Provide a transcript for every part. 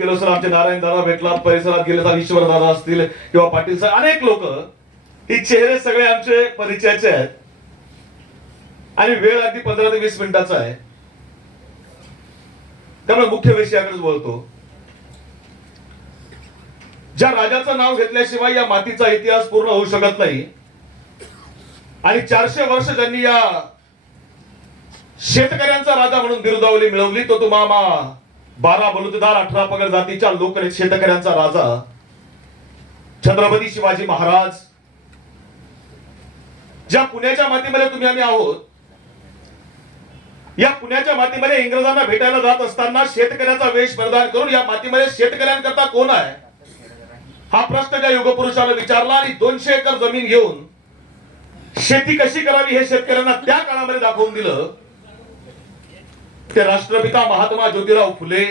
गेलो सर आमचे नारायण दादा भेटला परिसरात गेले तर ईश्वर दादा असतील किंवा पाटील सर अनेक लोक. ही चेहरे सगळे आमचे परिचयाचे आहेत. आणि वेळ अगदी पंधरा ते वीस मिनिटाचा आहे. त्यामुळे मुख्य विषयाकडेच बोलतो. ज्या राजाचं नाव घेतल्याशिवाय या मातीचा इतिहास पूर्ण होऊ शकत नाही. आणि चारशे वर्ष ज्यांनी या शेतकऱ्यांचा राजा म्हणून बिरुदावली मिळवली तो तुम्हाला बारा बलुतेदार अठरा पगड जातीच्या लोक शेतकऱ्यांचा राजा. छत्रपती शिवाजी महाराज. ज्या पुण्याच्या मातीमध्ये तुम्ही आम्ही आहोत या पुण्याच्या मातीमध्ये इंग्रजांना भेटायला जात असताना शेतकऱ्याचा वेश प्रदान करून या मातीमध्ये शेतकऱ्यांकरता कोण आहे? हा प्रश्न त्या युगपुरुषानं विचारला आणि दोनशे एकर जमीन घेऊन शेती कशी करावी हे शेतकऱ्यांना त्या काळामध्ये दाखवून दिलं. ते राष्ट्रपिता महात्मा ज्योतिराव फुले.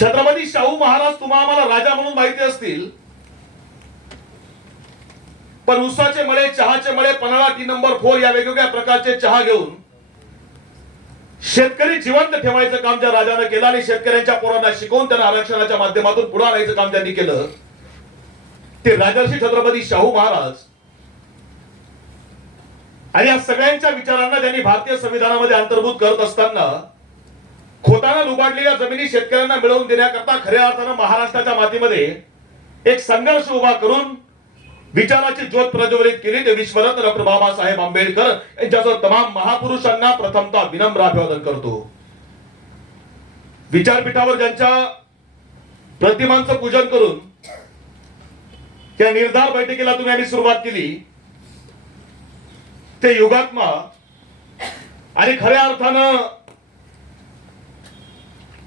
छत्रपती शाहू महाराज तुम्हा आम्हाला राजा म्हणून माहिती असतील. पण उसाचे मळे चहाचे मळे पन्हाळा टी नंबर फोर या वेगवेगळ्या प्रकारचे चहा घेऊन शेतकरी जिवंत ठेवायचं काम ज्या राजाने केलं आणि शेतकऱ्यांच्या पोरांना शिकवून त्यांना आरक्षणाच्या माध्यमातून पुढे आणायचं काम त्यांनी केलं ते राजर्षी छत्रपती शाहू महाराज. आणि या सगळ्यांच्या विचारांना त्यांनी भारतीय संविधानामध्ये अंतर्भूत करत असताना खोताना लुबाडलेल्या जमिनी शेतकऱ्यांना मिळवून देण्याकरता खऱ्या अर्थानं महाराष्ट्राच्या मातीमध्ये एक संघर्ष उभा करून विचाराची ज्योत प्रज्वलित केली ते विश्वरत्न डॉक्टर बाबासाहेब आंबेडकर यांच्यासह तमाम महापुरुषांना प्रथमतः विनम्र अभिवादन करतो. विचारपीठावर ज्यांच्या प्रतिमांचं पूजन करून त्या निर्धार बैठकीला तुम्ही आम्ही सुरुवात केली. ते युगात्मा आणि खऱ्या अर्थानं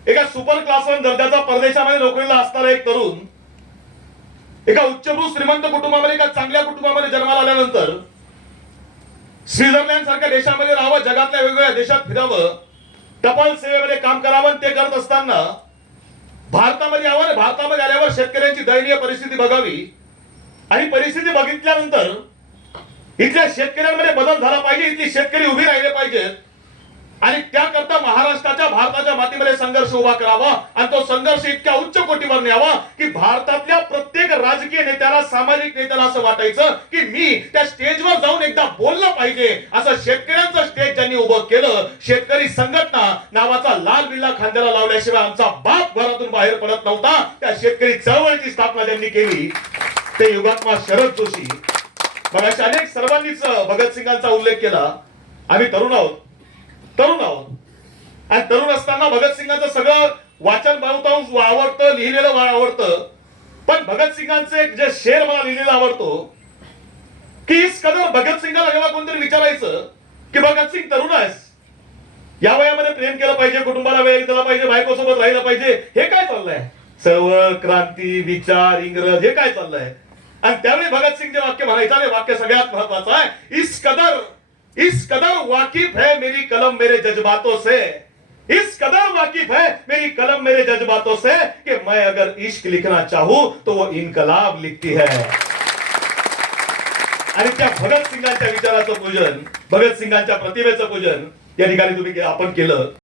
एका सुपर क्लास वन दर्जाचा परदेशामध्ये नोकरीला असणारा एक तरुण एका उच्चभ्रू श्रीमंत कुटुंबामध्ये एका चांगल्या कुटुंबामध्ये जन्माला आल्यानंतर स्वित्झर्लंड सारख्या देशामध्ये राहावं जगातल्या वेगवेगळ्या देशात फिरावं टपाल सेवेमध्ये काम करावं ते करत असताना भारतामध्ये यावं भारतामध्ये आल्यावर शेतकऱ्यांची दयनीय परिस्थिती बघावी. आणि परिस्थिती बघितल्यानंतर इथल्या शेतकऱ्यांमध्ये बदल झाला पाहिजे इथली शेतकरी उभी राहिले पाहिजेत आणि त्याकरता महाराष्ट्राच्या भारताच्या मातीमध्ये संघर्ष उभा करावा आणि तो संघर्ष इतक्या उच्च कोटीवर न्यावा की भारतातल्या प्रत्येक राजकीय नेत्याला सामाजिक नेत्याला असं वाटायचं की मी त्या स्टेजवर जाऊन एकदा बोललं पाहिजे. असं शेतकऱ्यांचं स्टेज ज्यांनी उभं केलं शेतकरी संघटना नावाचा लाल बिल्ला खांद्याला लावल्याशिवाय आमचा बाप घरातून बाहेर पडत नव्हता. त्या शेतकरी चळवळीची स्थापना ज्यांनी केली ते युगात्मा शरद जोशी मग अशा अनेक सर्वांनीच भगतसिंगांचा उल्लेख केला. आम्ही तरुण आहोत. तरुण आहोत. आणि तरुण असताना भगतसिंगांचं सगळं वाचन बहुतांश आवडतं लिहिलेलं मला आवडतं. पण भगतसिंगांचं एक जे शेर मला लिहिलेला आवडतो की कदर भगतसिंगाला जेव्हा कोणतरी विचारायचं की भगतसिंग तरुण आहेस? या वयामध्ये प्रेम केलं पाहिजे कुटुंबाला वेळ दिला पाहिजे बायकोसोबत राहिलं पाहिजे हे काय चाललंय? चळवळ क्रांती विचार इंग्रज हे काय चाललंय? आणि त्यावेळी भगतसिंग जे वाक्य म्हणायचं आणि वाक्य सगळ्यात महत्वाचं आहे. इस कदर इस कदर वाकिफ है मेरी कलम मेरे जज्बातों से. इस कदर वाकिफ है मेरी कलम मेरे जज्बातों से कि मैं अगर इश्क लिखना चाहूं तो वो इनकलाब लिखती है. आणि त्या भगतसिंगांच्या विचाराचं पूजन भगतसिंगांच्या प्रतिभेचं पूजन या ठिकाणी तुम्ही आपण केलं.